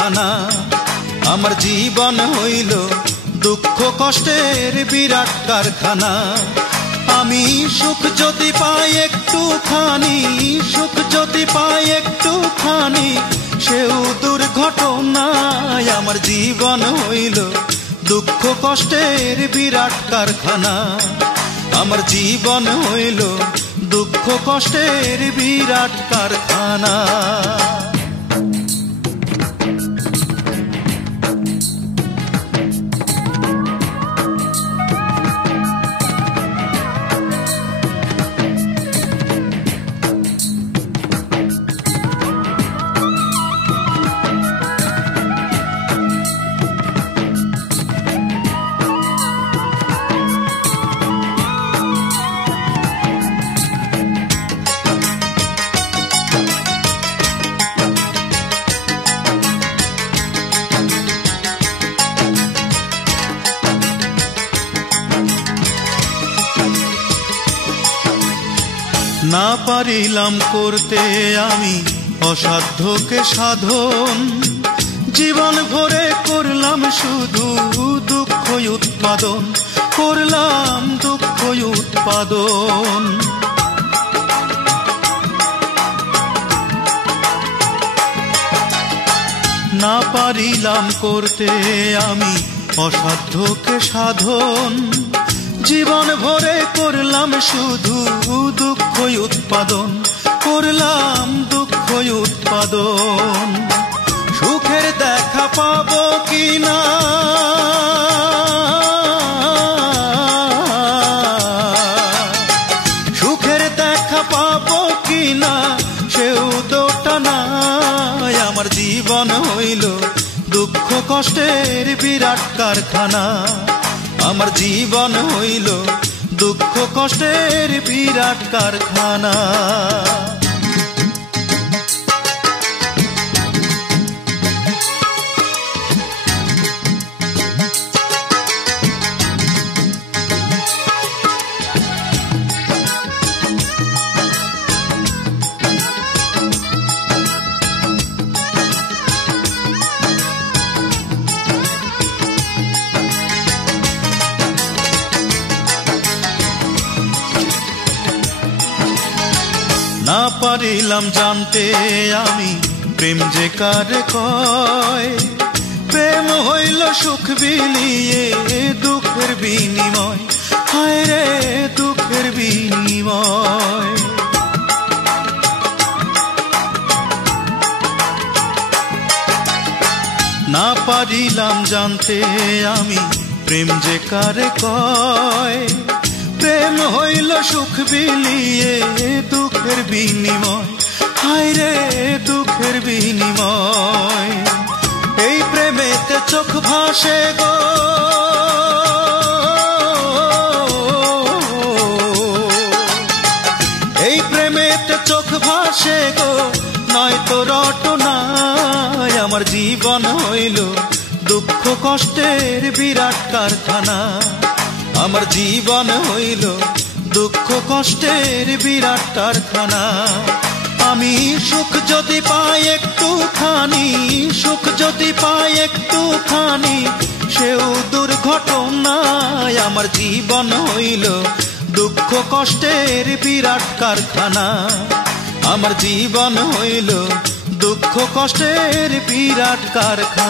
কারখানা। আমার জীবন হইল দুঃখ কষ্টের বিরাট কারখানা। আমি সুখ যদি পাই একটুখানি, সুখ যদি পাই একটুখানি, সেও দুর্ঘটনায়। আমার জীবন হইল দুঃখ কষ্টের বিরাট কারখানা। আমার জীবন হইল দুঃখ কষ্টের বিরাট কারখানা। না পারিলাম করতে আমি অসাধ্যকে সাধন, জীবন ভরে করলাম শুধু দুঃখ উৎপাদন, করলাম দুঃখ উৎপাদন। না পারিলাম করতে আমি অসাধ্যকে সাধন, জীবন ভরে করলাম শুধু দুঃখ উৎপাদন, করলাম দুঃখ উৎপাদন। সুখের দেখা পাবো কিনা, সুখের দেখা পাবো কিনা, সেও দোটা নাই। আমার জীবন হইল দুঃখ কষ্টের বিরাট কারখানা। আমার জীবন হইল দুঃখ কষ্টের বিরাট কারখানা। না পারিলাম জানতে আমি প্রেম যে কারে কয়, প্রেম হইল সুখ বিলিয়ে দুঃখের বিনিময়, হায় রে দুঃখের বিনিময়। না পারিলাম জানতে আমি প্রেম যে কারে কয়, প্রেম হইল সুখ বিলিয়ে দুঃখের বিনিময়, হায় রে দুঃখের বিনিময়। এই প্রেমেতে চোখ ভাসে গো, এই প্রেমেতে চোখ ভাসে গো, নয়তো রটনায়। আমার জীবন হইল দুঃখ কষ্টের বিরাট কারখানা। আমার জীবন হইল দুঃখ কষ্টের বিরাট কারখানা। আমি সুখ যদি পাই একটুখানি, সুখ যদি পাই একটুখানি, সেও দুর্ঘটনায়। আমার জীবন হইল দুঃখ কষ্টের বিরাট কারখানা। আমার জীবন হইল দুঃখ কষ্টের বিরাট কারখানা।